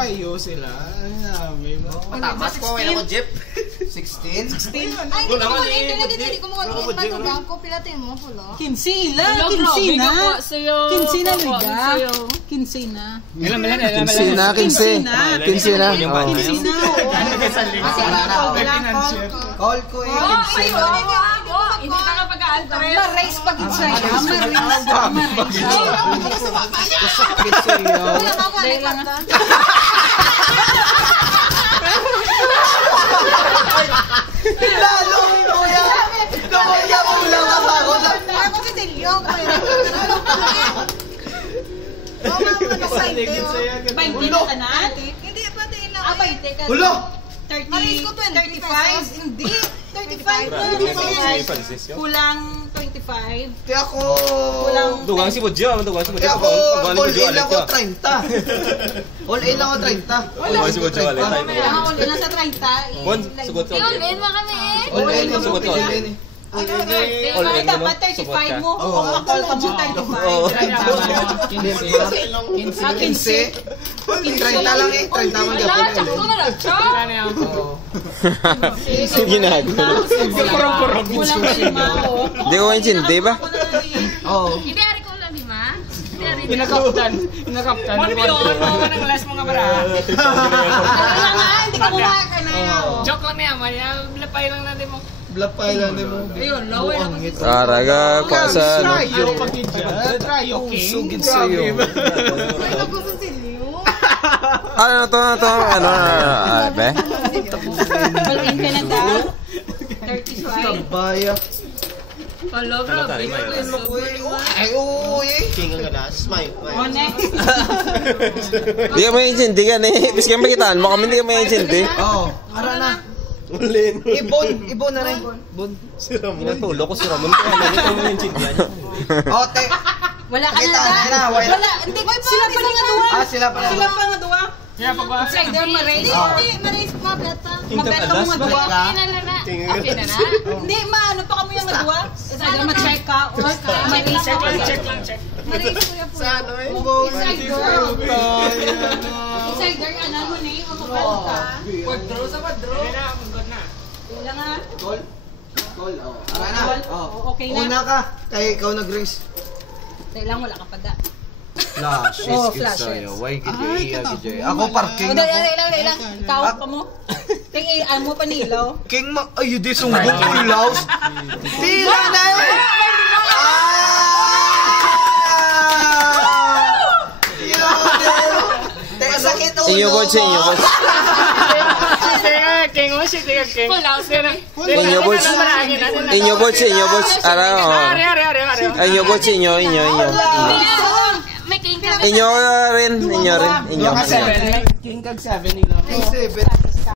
Ayo sila. Matamas ko, may ako jeep. 16? 16? Ay, hindi ko mag-ulit ko. Pilatin mo, pulo. 15 ilan? 15 na. 15 na, Liga. 15 na. 15 na. 15 na. Call ko eh. Hindi ka na pag-aaltres. Ma-race pag-insaya. Sakit sa'yo. Dahil lang ka. Lalo, kuya. Kuya, kulang ako. Ako si Delio. Paintin ka na? Hindi, pati lang. Ah, paintin ka. Hulo! 35? Hindi. 35 na. Kulang 25. Kaya ako... Dugang si Budyo. Kaya ako, all-in ako 30. All-in ako 30. Dugang si Budyo. All-in lang sa 30. Bon, sugot ka. All-in mo kami eh. All-in ako. Sugot ka. Ay, dapat 35 mo. Kung makakal ka mo 35. 15. 30 lang eh. 30 man Wala, gapon. tsaka ko na lang. Tsaka. Ginagawa. Kulang ka 5. Hindi ko maintindihan, di ba? Oo. Hindi, ari ko lang, di ba? Pinakaptan. Monpiyon mo ka ng last mga para. Hindi ka bumakay na yun. Joke lang niya, Maya. Blapay lang natin mo. Blapay lang din mo. Ayun, laway lang. Araga, pasa, no? Tryo king. Sugid sa'yo. Ay, nagusto si Leo. Ano to? Be? Balikin ka na daw. 35. Baya. Hello, grabe. Ay, oo eh. King ang ganas. Smile. O, next. Hindi ka maintindihan eh. Bis ka makitaan mo kami, hindi ka maintindihan. Oo. Ara na. Ibon na rin. Ibon. Si Ramon. Inatulo ko si Ramon. Kaya hindi ka maintindihan. Ote. Wala ka na Kita daw. wala. Hindi, sila pa nga duwa. Sila pa lang. Sila pa nga duwa. Kaya pag Outsider, ma-race. Hindi, maris mo, beta. Mabenta mo nga duwa. Okay na na. Okay na na. Hindi, maano pa kami yung duwa. Outsider, ma-check ka. Ma-race. check lang. Maris ko yung pulo. Ano eh? Outsider, ano mo na yung makapal ka. Pag-draw sa pag-draw. Kaya na, mag-god na. Wala nga. Call. Ara na. Okay na. Una ka. Kaya ikaw nag-race. Dahil lang, wala ka pa da. Flashes. Oh, flashes. Why Ako parking ako. Dahil lang. Ikaw pa mo. Tingin, ano mo pa nilaw. King mak... Ay, yun di sumbong ulaw. Tila na eh! Teka, sakit ulo. Inyo coach. King mo siya, king. Pulaos ka na. Inyo coach. Ara, Inyo coach, inyo. May king ka. Inyo rin. King kag 7 King 7.